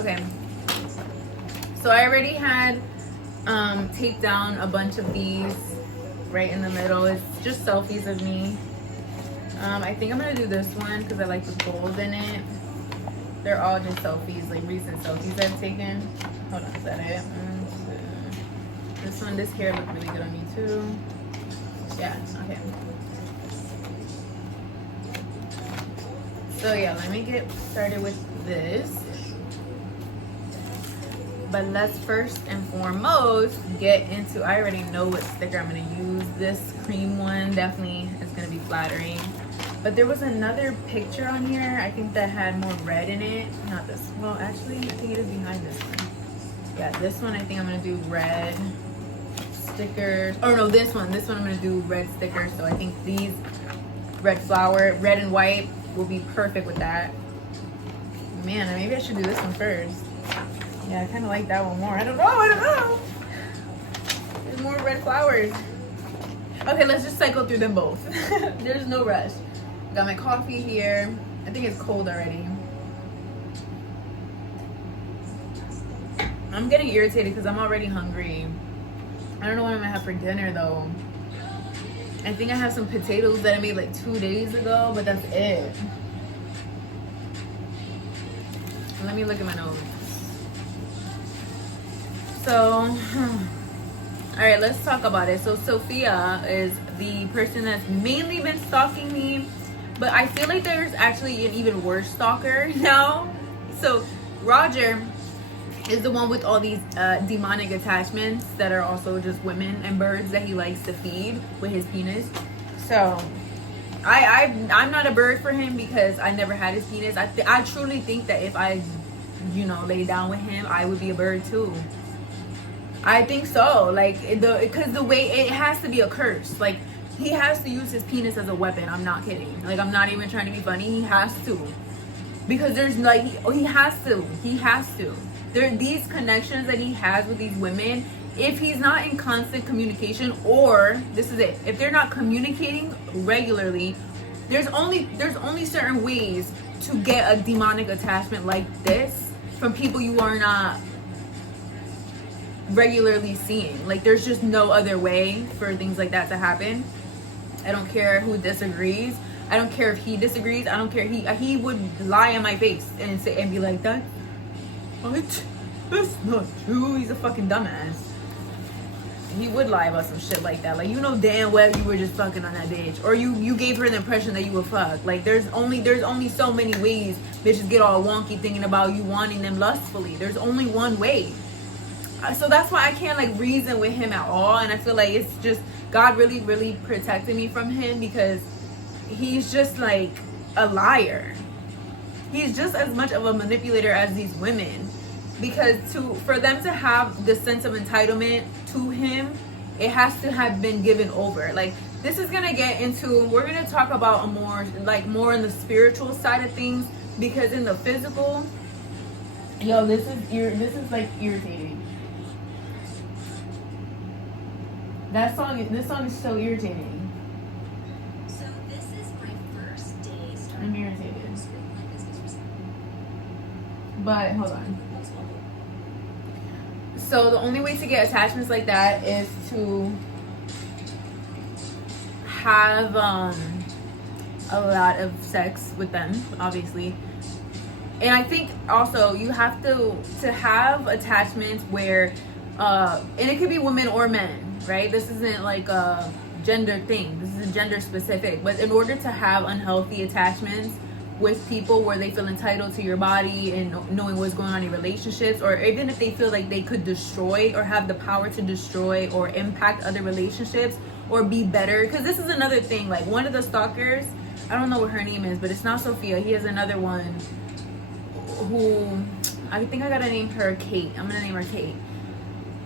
Okay, so I already had taped down a bunch of these right in the middle. It's just selfies of me. I think I'm gonna do this one because I like the gold in it. They're all just selfies, like recent selfies I've taken. Hold on, is that it? This one, this hair looked really good on me too. Yeah, okay. So yeah, let me get started with this. But let's first and foremost get into, I already know what sticker I'm gonna use. This cream one definitely is gonna be flattering. But there was another picture on here, I think that had more red in it. Not this, well actually, I think it is behind this one. Yeah, this one I think I'm gonna do red stickers. Oh no, this one I'm gonna do red stickers. So I think these red flower, red and white will be perfect with that. Man, maybe I should do this one first. Yeah, I kind of like that one more. I don't know. There's more red flowers. Okay, let's just cycle through them both. There's no rush. Got my coffee here. I think it's cold already. I'm getting irritated because I'm already hungry. I don't know what I'm gonna have for dinner though. I think I have some potatoes that I made like 2 days ago, but that's it. Let me look at my nose. So, all right, let's talk about it. So Sophia is the person that's mainly been stalking me, but I feel like there's actually an even worse stalker now. So Roger is the one with all these demonic attachments that are also just women and birds that he likes to feed with his penis. So I'm not a bird for him because I never had his penis. I truly think that if I, lay down with him, I would be a bird too. I think so. Like, because the way it has to be a curse. Like, he has to use his penis as a weapon. I'm not kidding. Like, I'm not even trying to be funny. He has to. Because there's like, he has to. He has to. There are these connections that he has with these women. If he's not in constant communication, or this is it, if they're not communicating regularly, there's only certain ways to get a demonic attachment like this from people you are not regularly seeing. Like, there's just no other way for things like that to happen. I don't care who disagrees. I don't care if he disagrees. I don't care. He would lie in my face and say and be like, that's not true. He's a fucking dumbass. He would lie about some shit like that. Like, damn well you were just fucking on that bitch, or you gave her the impression that you would fuck. Like, there's only so many ways bitches get all wonky thinking about you wanting them lustfully. There's only one way. So that's why I can't like reason with him at all, and I feel like it's just God really, really protected me from him because he's just like a liar. He's just as much of a manipulator as these women, because for them to have the sense of entitlement to him, it has to have been given over. Like, this is gonna get into, we're gonna talk about more on the spiritual side of things, because in the physical, this is like irritating. This song is so irritating. So this is my first day starting. I'm irritated. But hold on. So the only way to get attachments like that is to have a lot of sex with them, obviously. And I think also you have to have attachments where and it could be women or men. Right? This isn't like a gender thing. This is gender specific. But in order to have unhealthy attachments with people where they feel entitled to your body and knowing what's going on in relationships, or even if they feel like they could destroy or have the power to destroy or impact other relationships or be better. Because this is another thing. Like, one of the stalkers, I don't know what her name is, but it's not Sophia. He has another one who, I think I gotta name her Kate. I'm gonna name her Kate.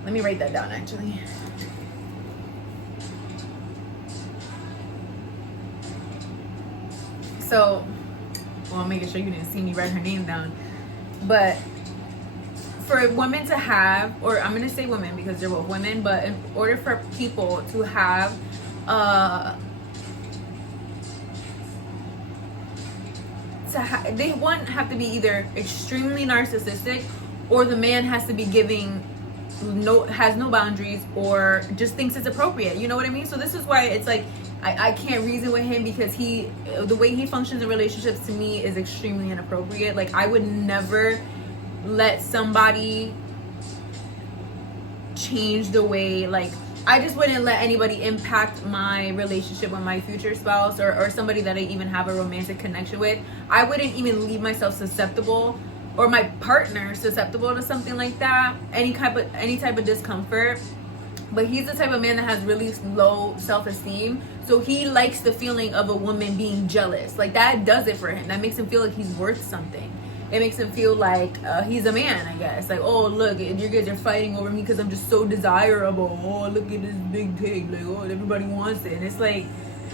Let me write that down actually. So, well, I'm making sure you didn't see me write her name down. But for women to have, or I'm going to say women because they're both women, but in order for people to have they have to be either extremely narcissistic or the man has to be giving has no boundaries, or just thinks it's appropriate. You know what I mean? So this is why it's like I can't reason with him, because the way he functions in relationships to me is extremely inappropriate. Like, I would never let somebody change the way, like, I just wouldn't let anybody impact my relationship with my future spouse, or somebody that I even have a romantic connection with. I wouldn't even leave myself susceptible, or my partner susceptible to something like that, any type of discomfort. But he's the type of man that has really low self-esteem, so he likes the feeling of a woman being jealous. Like, that does it for him. That makes him feel like he's worth something. It makes him feel like he's a man, I guess. Like, oh, look, you guys are fighting over me because I'm just so desirable. Oh, look at this big pig. Like, oh, everybody wants it. And it's like,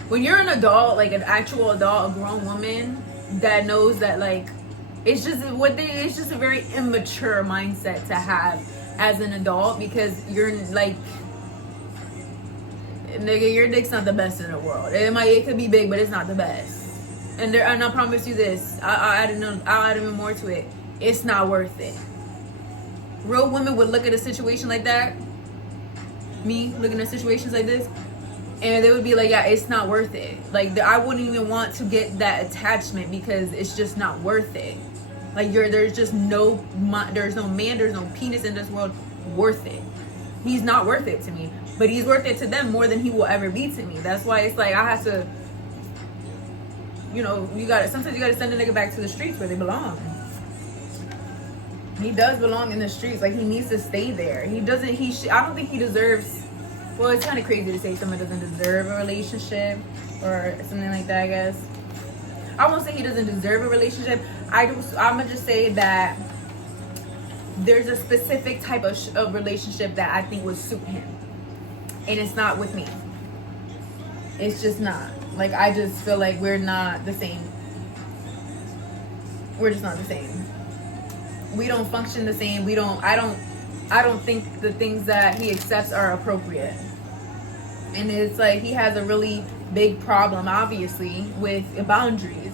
when you're an adult, like an actual adult, a grown woman that knows that, like, it's just a very immature mindset to have as an adult, because you're like, nigga, your dick's not the best in the world. It could be big, but it's not the best. And I promise you this, I'll add even more to it. It's not worth it. Real women would look at a situation like that, me looking at situations like this, and they would be like, yeah, it's not worth it. Like, I wouldn't even want to get that attachment, because it's just not worth it. Like, there's no man, there's no penis in this world worth it. He's not worth it to me, but he's worth it to them more than he will ever be to me. That's why it's like, I have to, sometimes you gotta send a nigga back to the streets where they belong. He does belong in the streets. Like, he needs to stay there. I don't think he deserves, well, it's kind of crazy to say someone doesn't deserve a relationship or something like that, I guess. I won't say he doesn't deserve a relationship. I'm gonna just say that there's a specific type of relationship that I think would suit him, and it's not with me. It's just not. Like, I just feel like we're not the same. We're just not the same. We don't function the same. I don't think the things that he accepts are appropriate. And it's like, he has a really big problem, obviously, with boundaries.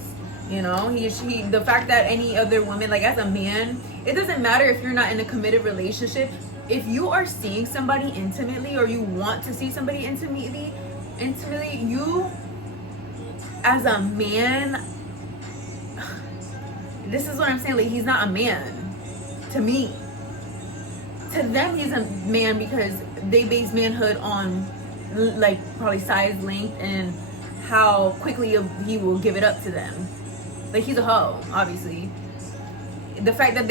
The fact that any other woman, like, as a man, it doesn't matter if you're not in a committed relationship. If you are seeing somebody intimately, or you want to see somebody intimately, you, as a man, this is what I'm saying. Like, he's not a man to me. To them, he's a man because they base manhood on, like, probably size, length, and how quickly he will give it up to them. Like, he's a hoe, obviously. The fact that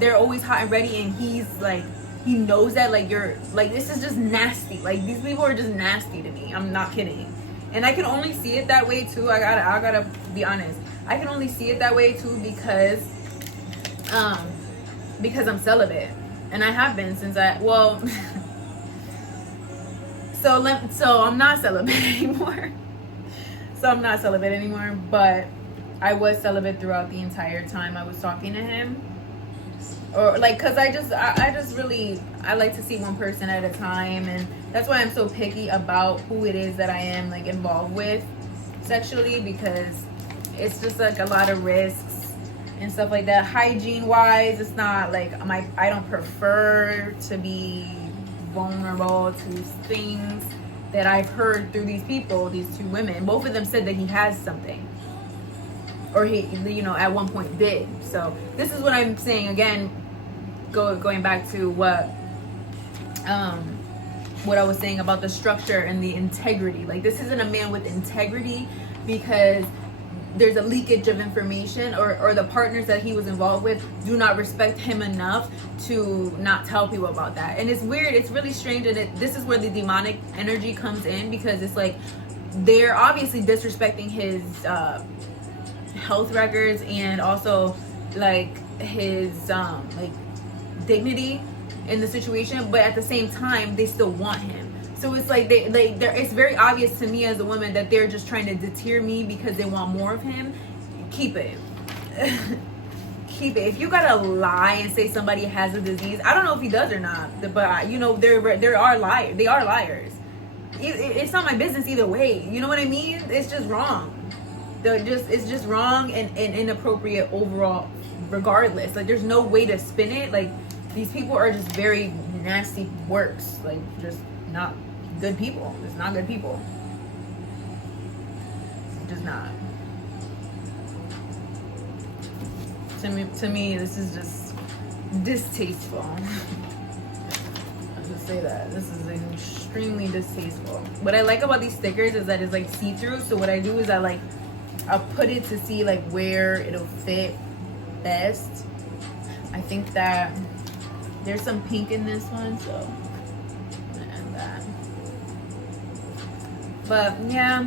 they're always hot and ready, and he's like, he knows that, like, you're like, this is just nasty. Like, these people are just nasty to me. I'm not kidding. And I can only see it that way too. I gotta be honest. I can only see it that way too because I'm celibate, and I have been since so I'm not celibate anymore. But I was celibate throughout the entire time I was talking to him. Or, like, because I just really, I like to see one person at a time, and that's why I'm so picky about who it is that I am, like, involved with sexually, because it's just, like, a lot of risks and stuff like that. Hygiene wise, it's not like I don't prefer to be vulnerable to things that I've heard through these people, these two women. Both of them said that he has something, or he, at one point did. So this is what I'm saying again, going back to what I was saying about the structure and the integrity. Like, this isn't a man with integrity, because there's a leakage of information, or the partners that he was involved with do not respect him enough to not tell people about that. And it's weird, it's really strange, and this is where the demonic energy comes in, because it's like, they're obviously disrespecting his health records, and also, like, his like, dignity in the situation, but at the same time they still want him. So it's like it's very obvious to me as a woman that they're just trying to deter me because they want more of him. Keep it. Keep it. If you gotta lie and say somebody has a disease, I don't know if he does or not, but there are liars. They are liars. It's not my business either way. You know what I mean? It's just wrong. It's just wrong and inappropriate overall regardless. Like, there's no way to spin it. Like, these people are just very nasty works. Like, just not good people. It's not good people. Just not. To me, this is just distasteful. I'll just say that. This is extremely distasteful. What I like about these stickers is that it's like see-through. So what I do is I'll put it to see like where it'll fit best. I think that there's some pink in this one, so I'm gonna add that. But yeah.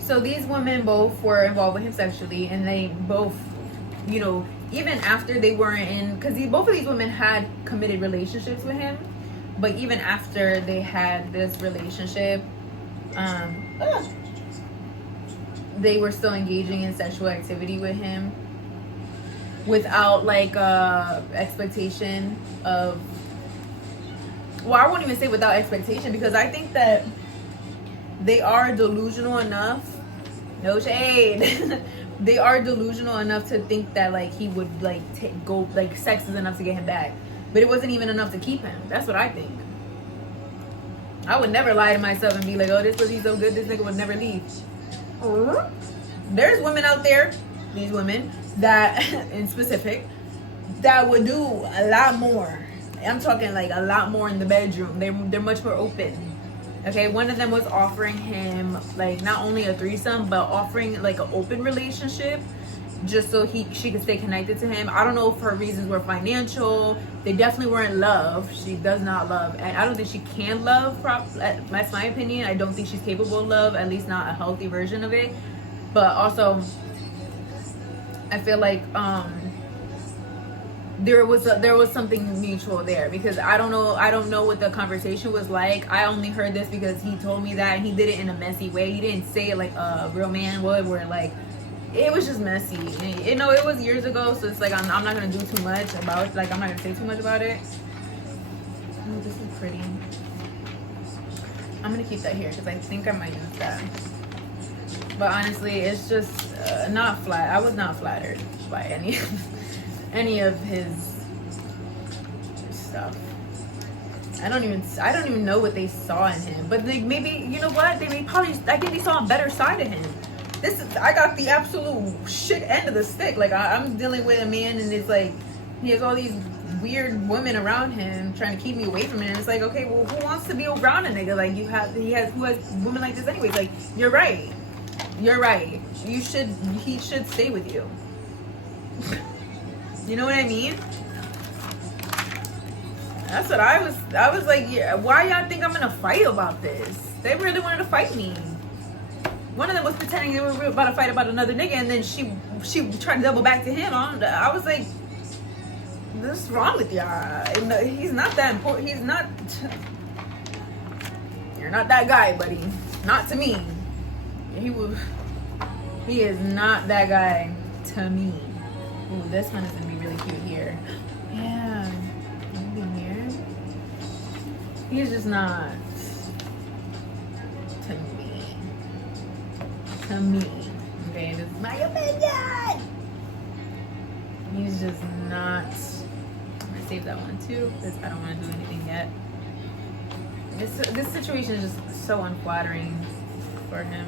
So these women both were involved with him sexually, and they both, you know, even after they weren't in, because both of these women had committed relationships with him, but even after they had this relationship, they were still engaging in sexual activity with him without like expectation of, well, I won't even say without expectation, because I think that they are delusional enough, no shade, they are delusional enough to think that like he would like go, like sex is enough to get him back, but it wasn't even enough to keep him. That's what I think. I would never lie to myself and be like, oh, this pussy's so good, this nigga would never leave. There's women out there, these women that in specific, that would do a lot more. I'm talking like a lot more in the bedroom. They're much more open. Okay, one of them was offering him like not only a threesome, but offering like an open relationship, just so she could stay connected to him. I don't know if her reasons were financial. They definitely weren't love. She does not love, and I don't think she can love. That's my opinion. I don't think she's capable of love, at least not a healthy version of it. But also, I feel like there was something mutual there, because I don't know what the conversation was like. I only heard this because he told me that, and he did it in a messy way. He didn't say it like a real man would, where like it was just messy. And, you know, it was years ago, so it's like I'm not gonna do too much about it. Like, I'm not gonna say too much about it. Oh, this is pretty. I'm gonna keep that here because I think I might use that. But honestly, it's just not flat. I was not flattered by any of his stuff. I don't even know what they saw in him. But they maybe, you know what? I think they saw a better side of him. I got the absolute shit end of the stick. Like, I'm dealing with a man, and it's like he has all these weird women around him trying to keep me away from it. And it's like, okay, well, who wants to be around a nigga like who has women like this anyway? Like, you're right. He should stay with you. You know what I mean? That's what I was like, yeah, why y'all think I'm gonna fight about this? They really wanted to fight me. One of them was pretending they were about to fight about another nigga, and then she tried to double back to him. I was like, what's wrong with y'all? He's not that important. You're not that guy, buddy. Not to me. He is not that guy to me. Ooh, this one is gonna be really cute here. Yeah, maybe here. He's just not to me. Okay, this is my opinion. He's just not. I'm gonna save that one too, because I don't want to do anything yet. This situation is just so unflattering for him.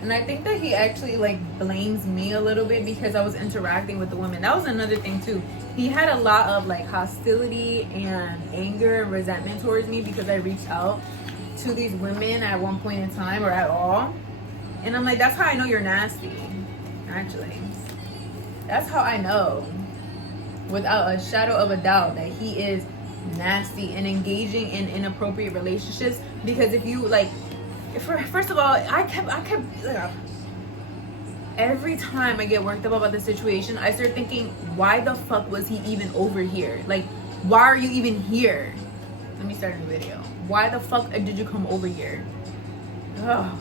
And I think that he actually like blames me a little bit because I was interacting with the women. That was another thing too. He had a lot of like hostility and anger and resentment towards me because I reached out to these women at one point in time or at all. And I'm like, that's how I know you're nasty. Actually, that's how I know without a shadow of a doubt that he is nasty and engaging in inappropriate relationships. Because if you like, first of all, I kept every time I get worked up about the situation, I start thinking, why the fuck was he even over here? Like, why are you even here? Let me start a new video. Why the fuck did you come over here? Oh